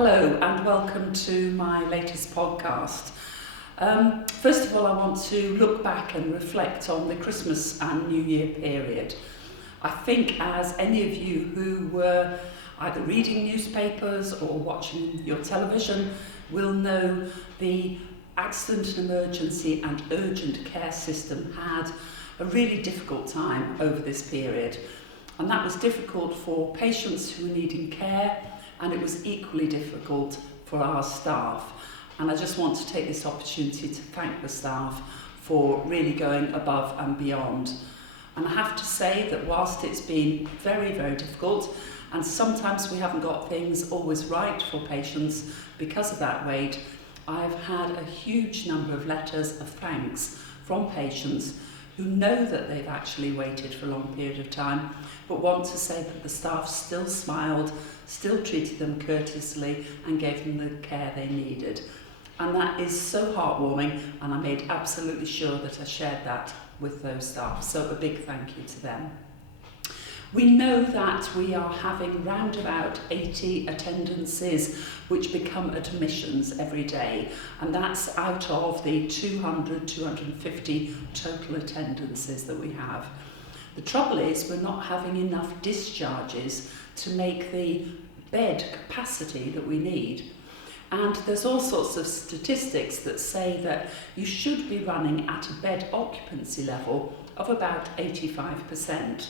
Hello and welcome to my latest podcast. First of all, I want to look back and reflect on the Christmas and New Year period. I think as any of you who were either reading newspapers or watching your television will know, the accident and emergency and urgent care system had a really difficult time over this period. And that was difficult for patients who were needing care, and it was equally difficult for our staff. And I just want to take this opportunity to thank the staff for really going above and beyond. And I have to say that whilst it's been very, very difficult, and sometimes we haven't got things always right for patients because of that wait, I've had a huge number of letters of thanks from patients who know that they've actually waited for a long period of time, but want to say that the staff still smiled, still treated them courteously and gave them the care they needed. And that is so heartwarming, and I made absolutely sure that I shared that with those staff. So a big thank you to them. We know that we are having round about 80 attendances which become admissions every day, and that's out of the 250 total attendances that we have. The trouble is we're not having enough discharges to make the bed capacity that we need. And there's all sorts of statistics that say that you should be running at a bed occupancy level of about 85%.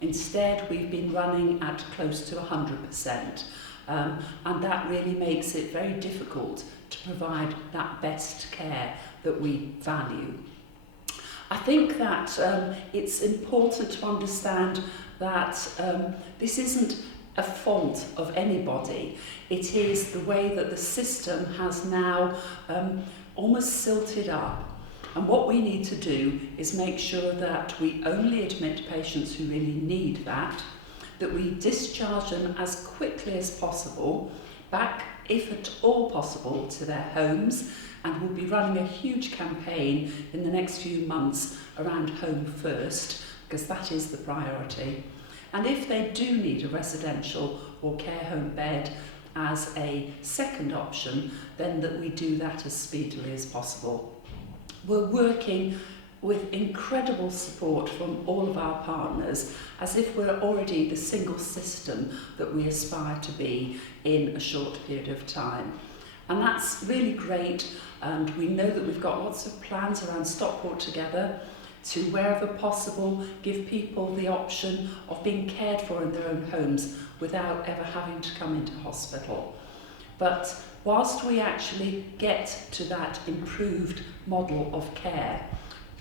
Instead, we've been running at close to 100%, and that really makes it very difficult to provide that best care that we value. I think that it's important to understand that this isn't a fault of anybody. It is the way that the system has now almost silted up. And what we need to do is make sure that we only admit patients who really need that we discharge them as quickly as possible back, if at all possible, to their homes, and we'll be running a huge campaign in the next few months around Home First, because that is the priority. And if they do need a residential or care home bed as a second option, then that we do that as speedily as possible. We're working with incredible support from all of our partners, as if we're already the single system that we aspire to be in a short period of time. And that's really great, and we know that we've got lots of plans around Stockport together to, wherever possible, give people the option of being cared for in their own homes without ever having to come into hospital. But whilst we actually get to that improved model of care,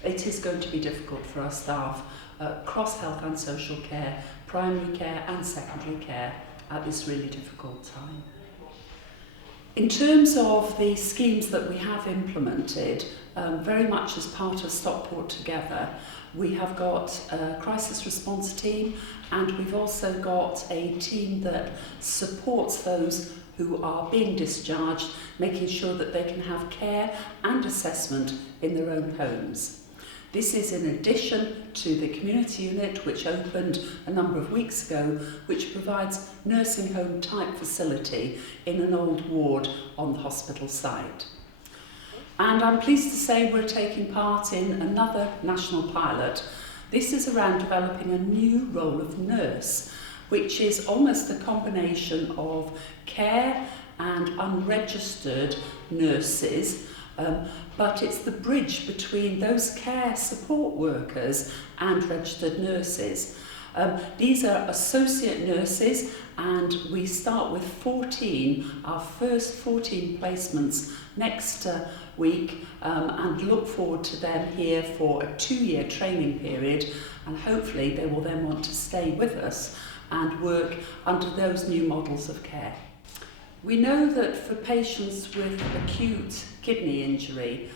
it is going to be difficult for our staff across health and social care, primary care and secondary care at this really difficult time. In terms of the schemes that we have implemented, very much as part of Stockport Together, we have got a crisis response team, and we've also got a team that supports those who are being discharged, making sure that they can have care and assessment in their own homes. This is in addition to the community unit, which opened a number of weeks ago, which provides nursing home type facility in an old ward on the hospital site. And I'm pleased to say we're taking part in another national pilot. This is around developing a new role of nurse, which is almost a combination of care and unregistered nurses, but it's the bridge between those care support workers and registered nurses. These are associate nurses, and we start with 14, our first 14 placements next week, and look forward to them here for a 2-year training period, and hopefully they will then want to stay with us and work under those new models of care. We know that for patients with acute kidney injury,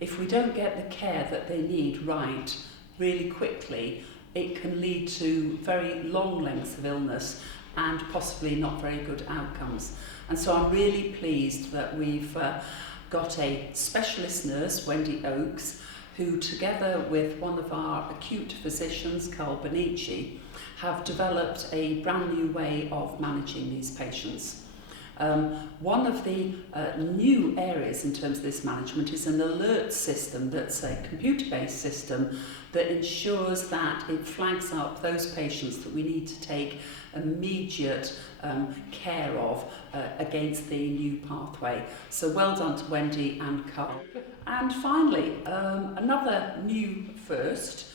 if we don't get the care that they need right really quickly, it can lead to very long lengths of illness and possibly not very good outcomes. And so I'm really pleased that we've got a specialist nurse, Wendy Oakes, who together with one of our acute physicians, Carl Benici, have developed a brand new way of managing these patients. One of the new areas in terms of this management is an alert system that's a computer-based system that ensures that it flags up those patients that we need to take immediate care of against the new pathway. So well done to Wendy and Carl. And finally, another new first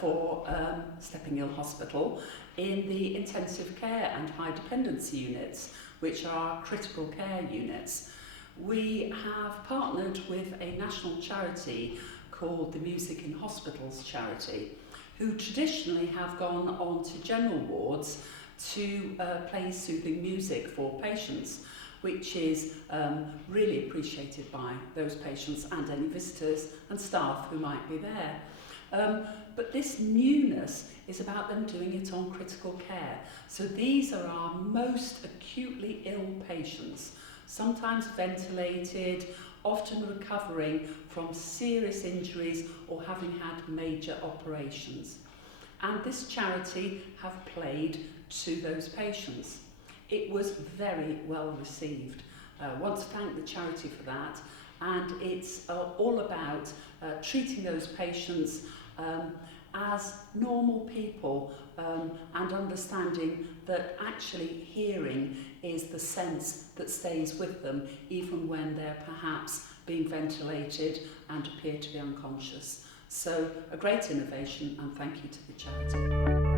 for Stepping Hill Hospital in the intensive care and high dependency units, which are critical care units. We have partnered with a national charity called the Music in Hospitals charity, who traditionally have gone on to general wards to play soothing music for patients, which is really appreciated by those patients and any visitors and staff who might be there. But this newness is about them doing it on critical care. So these are our most acutely ill patients, sometimes ventilated, often recovering from serious injuries or having had major operations. And this charity have played to those patients. It was very well received. I want to thank the charity for that. And it's all about treating those patients as normal people and understanding that actually hearing is the sense that stays with them even when they're perhaps being ventilated and appear to be unconscious. So a great innovation, and thank you to the charity.